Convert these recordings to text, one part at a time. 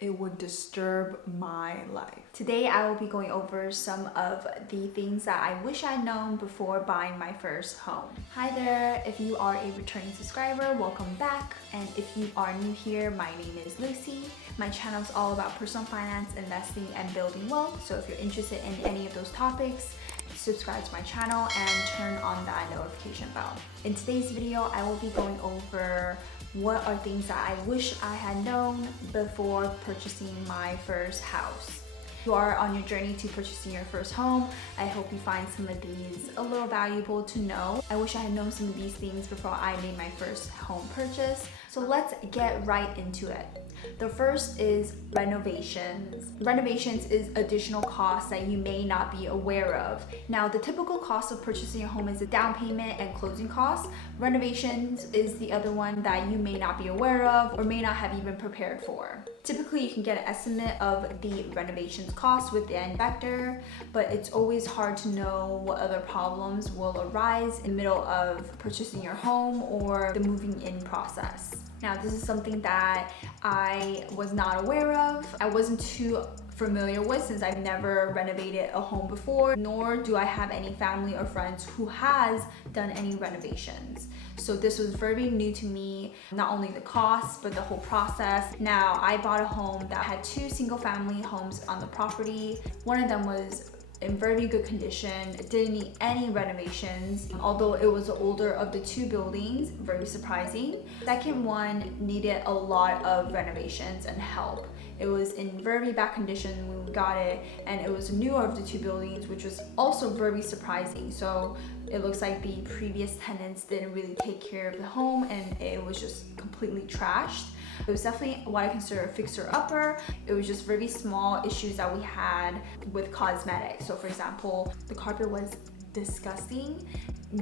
it would disturb my life. Today I will be going over some of the things that I wish I'd known before buying my first home. Hi there, if you are a returning subscriber, welcome back. And if you are new here, my name is Lucy. My channel is all about personal finance, investing, and building wealth. So if you're interested in any of those topics, subscribe to my channel and turn on that notification bell. In today's video, I will be going over what are things that I wish I had known before purchasing my first house. If you are on your journey to purchasing your first home, I hope you find some of these a little valuable to know. I wish I had known some of these things before I made my first home purchase. So let's get right into it. The first is renovations. Renovations is additional costs that you may not be aware of. Now, the typical cost of purchasing a home is a down payment and closing costs. Renovations is the other one that you may not be aware of or may not have even prepared for. Typically, you can get an estimate of the renovations cost with the inspector, but it's always hard to know what other problems will arise in the middle of purchasing your home or the moving in process. Now, this is something that I was not aware of. I wasn't too familiar with since I've never renovated a home before, nor do I have any family or friends who has done any renovations. So this was very new to me, not only the cost, but the whole process. Now, I bought a home that had two single family homes on the property. One of them was in very good condition. It didn't need any renovations, although it was the older of the two buildings, very surprising. The second one needed a lot of renovations and help. It was in very bad condition when we got it, and it was the newer of the two buildings, which was also very surprising. So it looks like the previous tenants didn't really take care of the home and it was just completely trashed. It was definitely what I consider a fixer-upper. It was just very small issues that we had with cosmetics. So for example, the carpet was disgusting.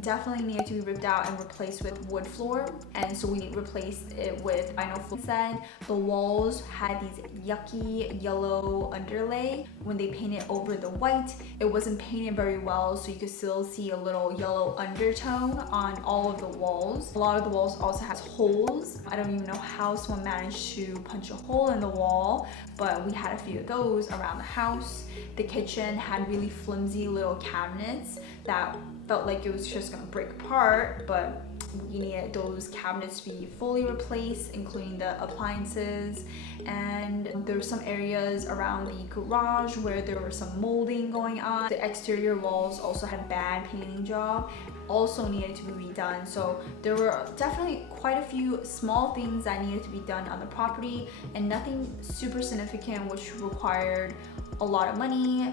Definitely needed to be ripped out and replaced with wood floor, and so we replaced it with vinyl floor instead. The walls had these yucky yellow underlay. When they painted over the white, it wasn't painted very well, so you could still see a little yellow undertone on all of the walls. A lot of the walls also has holes. I don't even know how someone managed to punch a hole in the wall, but we had a few of those around the house. The kitchen had really flimsy little cabinets that felt like it was just gonna break apart, but we needed those cabinets to be fully replaced, including the appliances. And there were some areas around the garage where there was some molding going on. The exterior walls also had bad painting job, also needed to be redone. So there were definitely quite a few small things that needed to be done on the property, and nothing super significant which required a lot of money.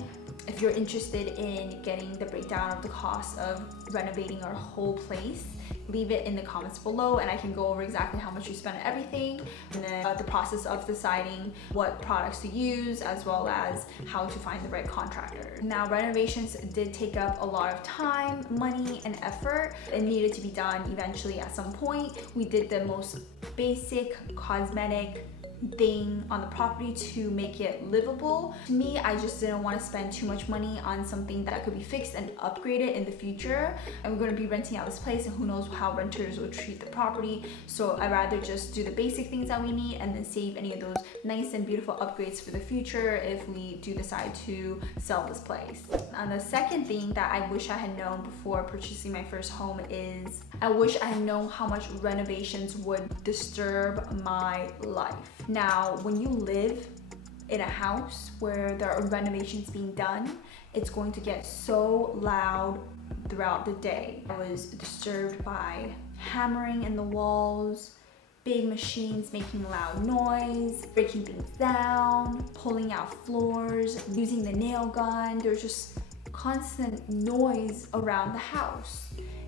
If you're interested in getting the breakdown of the cost of renovating our whole place, leave it in the comments below and I can go over exactly how much you spend on everything, and then the process of deciding what products to use, as well as how to find the right contractor. Now, renovations did take up a lot of time, money, and effort. It needed to be done eventually at some point. We did the most basic cosmetic thing on the property to make it livable. To me, I just didn't want to spend too much money on something that could be fixed and upgraded in the future. And we're going to be renting out this place, and who knows how renters will treat the property. So I'd rather just do the basic things that we need and then save any of those nice and beautiful upgrades for the future if we do decide to sell this place. And the second thing that I wish I had known before purchasing my first home is I wish I had known how much renovations would disturb my life. Now, when you live in a house where there are renovations being done, it's going to get so loud throughout the day. I was disturbed by hammering in the walls, big machines making loud noise, breaking things down, pulling out floors, using the nail gun. There's just constant noise around the house.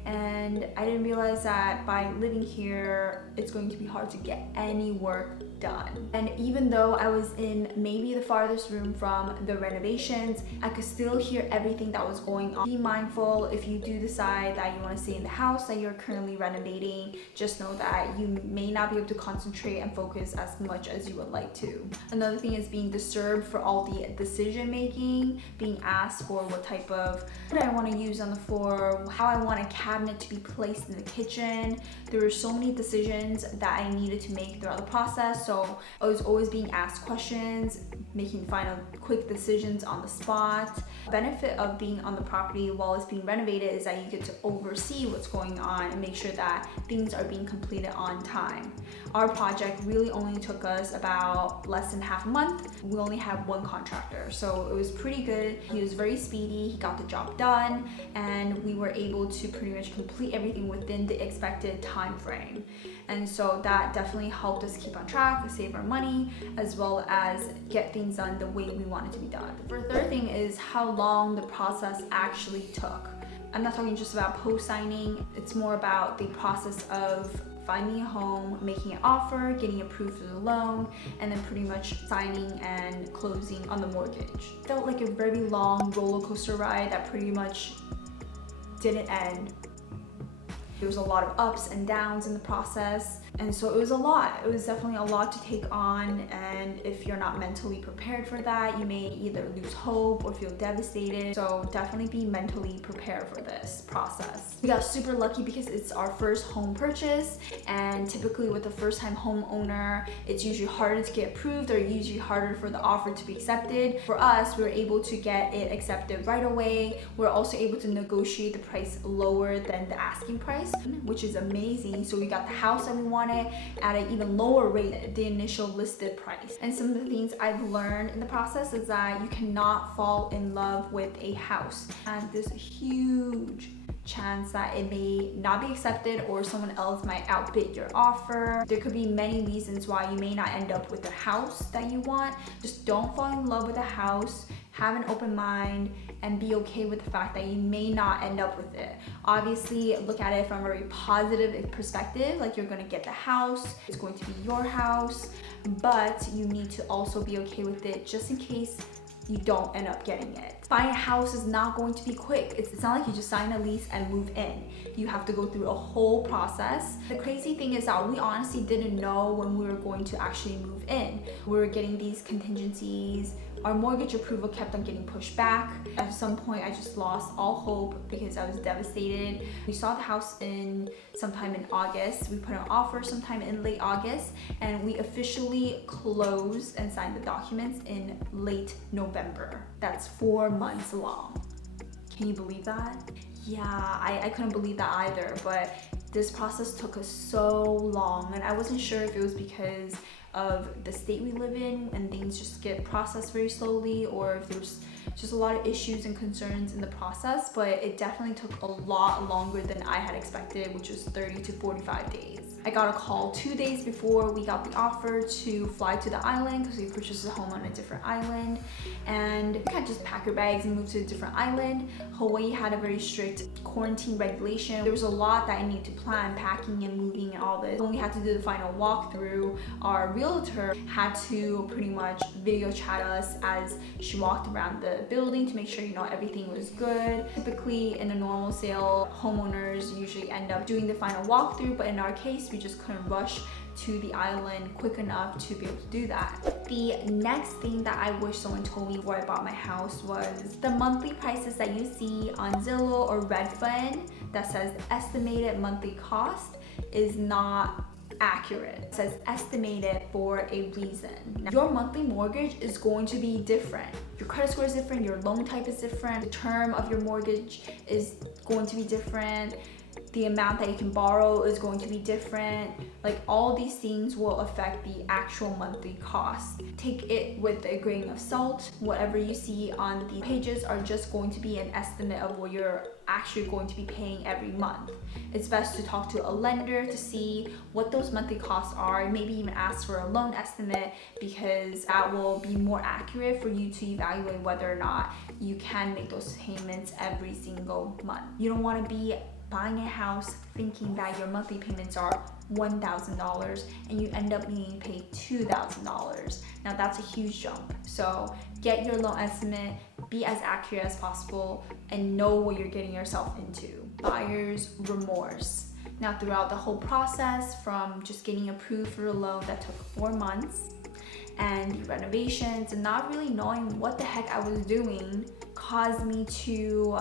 And I didn't realize that by living here, it's going to be hard to get any work done. And even though I was in maybe the farthest room from the renovations, I could still hear everything that was going on. Be mindful if you do decide that you want to stay in the house that you're currently renovating. Just know that you may not be able to concentrate and focus as much as you would like to. Another thing is being disturbed for all the decision making, being asked for what type of wood I want to use on the floor, how I want to cabinet to be placed in the kitchen. There were so many decisions that I needed to make throughout the process, so I was always being asked questions, making final quick decisions on the spot. The benefit of being on the property while it's being renovated is that you get to oversee what's going on and make sure that things are being completed on time. Our project really only took us about less than half a month. We only had one contractor, so it was pretty good. He was very speedy, he got the job done, and we were able to pretty much complete everything within the expected time frame. And so that definitely helped us keep on track, save our money, as well as get things done the way we wanted to be done. The third thing is how long the process actually took. I'm not talking just about post-signing, it's more about the process of finding a home, making an offer, getting approved for the loan, and then pretty much signing and closing on the mortgage. It felt like a very long roller coaster ride that pretty much didn't end. There was a lot of ups and downs in the process, and so it was a lot. It was definitely a lot to take on, and if you're not mentally prepared for that, you may either lose hope or feel devastated. So definitely be mentally prepared for this process. We got super lucky because it's our first home purchase, and typically with a first-time homeowner, it's usually harder to get approved or usually harder for the offer to be accepted. For us, we were able to get it accepted right away. We're also able to negotiate the price lower than the asking price, which is amazing. So we got the house that we wanted at an even lower rate than the initial listed price. And some of the things I've learned in the process is that you cannot fall in love with a house, and there's a huge chance that it may not be accepted or someone else might outbid your offer. There could be many reasons why you may not end up with the house that you want. Just don't fall in love with a house. Have an open mind and be okay with the fact that you may not end up with it. Obviously, look at it from a very positive perspective, like you're gonna get the house, it's going to be your house, but you need to also be okay with it just in case you don't end up getting it. Buying a house is not going to be quick. It's not like you just sign a lease and move in. You have to go through a whole process. The crazy thing is that we honestly didn't know when we were going to actually move in. We were getting these contingencies. Our mortgage approval kept on getting pushed back. At some point, I just lost all hope because I was devastated. We saw the house sometime in August. We put an offer sometime in late August, and we officially closed and signed the documents in late November. That's 4 months long. Can you believe that? Yeah, I couldn't believe that either, but this process took us so long, and I wasn't sure if it was because of the state we live in and things just get processed very slowly, or if there's just a lot of issues and concerns in the process, but it definitely took a lot longer than I had expected, which was 30 to 45 days. I got a call 2 days before we got the offer to fly to the island because we purchased a home on a different island, and you can't just pack your bags and move to a different island. Hawaii had a very strict quarantine regulation. There was a lot that I needed to plan, packing and moving and all this. When we had to do the final walkthrough, our realtor had to pretty much video chat us as she walked around the building to make sure everything was good. Typically in a normal sale, homeowners usually end up doing the final walkthrough, but in our case we just couldn't rush to the island quick enough to be able to do that. The next thing that I wish someone told me before I bought my house was the monthly prices that you see on Zillow or Redfin that says estimated monthly cost is not accurate. It says estimated for a reason. Now, your monthly mortgage is going to be different. Your credit score is different, your loan type is different, the term of your mortgage is going to be different, the amount that you can borrow is going to be different. Like, all these things will affect the actual monthly cost. Take it with a grain of salt. Whatever you see on the pages are just going to be an estimate of what you're actually going to be paying every month. It's best to talk to a lender to see what those monthly costs are, maybe even ask for a loan estimate, because that will be more accurate for you to evaluate whether or not you can make those payments every single month. You don't want to be buying a house thinking that your monthly payments are $1,000 and you end up needing to pay $2,000. Now that's a huge jump. So get your loan estimate, be as accurate as possible, and know what you're getting yourself into. Buyer's remorse. Now, throughout the whole process, from just getting approved for a loan that took 4 months, and the renovations, and not really knowing what the heck I was doing, caused me to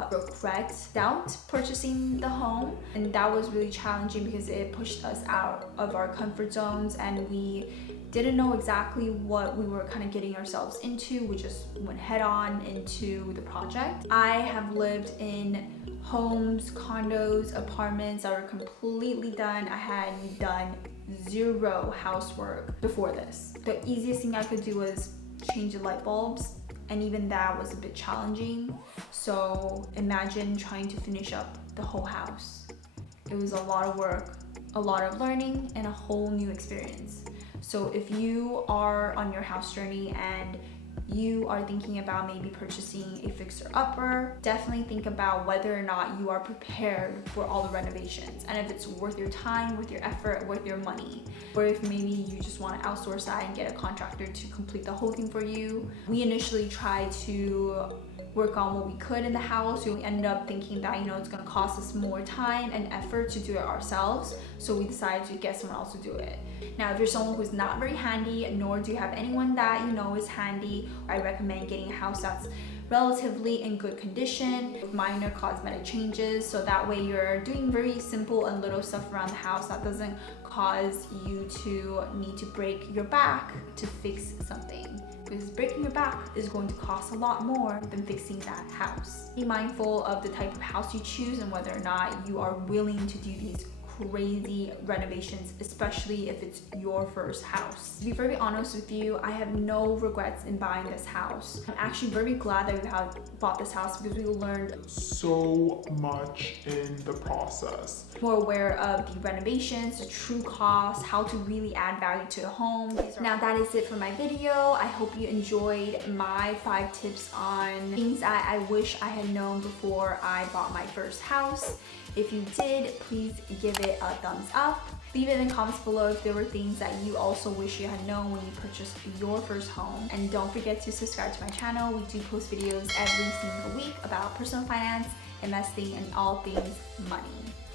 doubt purchasing the home, and that was really challenging because it pushed us out of our comfort zones and we didn't know exactly what we were kind of getting ourselves into. We just went head on into the project. I have lived in homes, condos, apartments that were completely done. I had done zero housework before this. The easiest thing I could do was change the light bulbs, and even that was a bit challenging. So imagine trying to finish up the whole house. It was a lot of work, a lot of learning, and a whole new experience. So if you are on your house journey and you are thinking about maybe purchasing a fixer-upper, definitely think about whether or not you are prepared for all the renovations and if it's worth your time, worth your effort, worth your money. Or if maybe you just want to outsource that and get a contractor to complete the whole thing for you. We initially tried to work on what we could in the house. We ended up thinking that, it's going to cost us more time and effort to do it ourselves. So we decided to get someone else to do it. Now, if you're someone who's not very handy, nor do you have anyone that is handy, I recommend getting a house that's relatively in good condition with minor cosmetic changes, so that way you're doing very simple and little stuff around the house that doesn't cause you to need to break your back to fix something, because breaking your back is going to cost a lot more than fixing that house. Be mindful of the type of house you choose and whether or not you are willing to do these crazy renovations, especially if it's your first house. To be very honest with you, I have no regrets in buying this house. I'm actually very glad that we have bought this house because we learned so much in the process. More aware of the renovations, the true cost, how to really add value to a home. Now that is it for my video. I hope you enjoyed my 5 tips on things I wish I had known before I bought my first house. If you did, please give it a thumbs up. Leave it in the comments below if there were things that you also wish you had known when you purchased your first home. And don't forget to subscribe to my channel. We do post videos every single week about personal finance, investing, and all things money.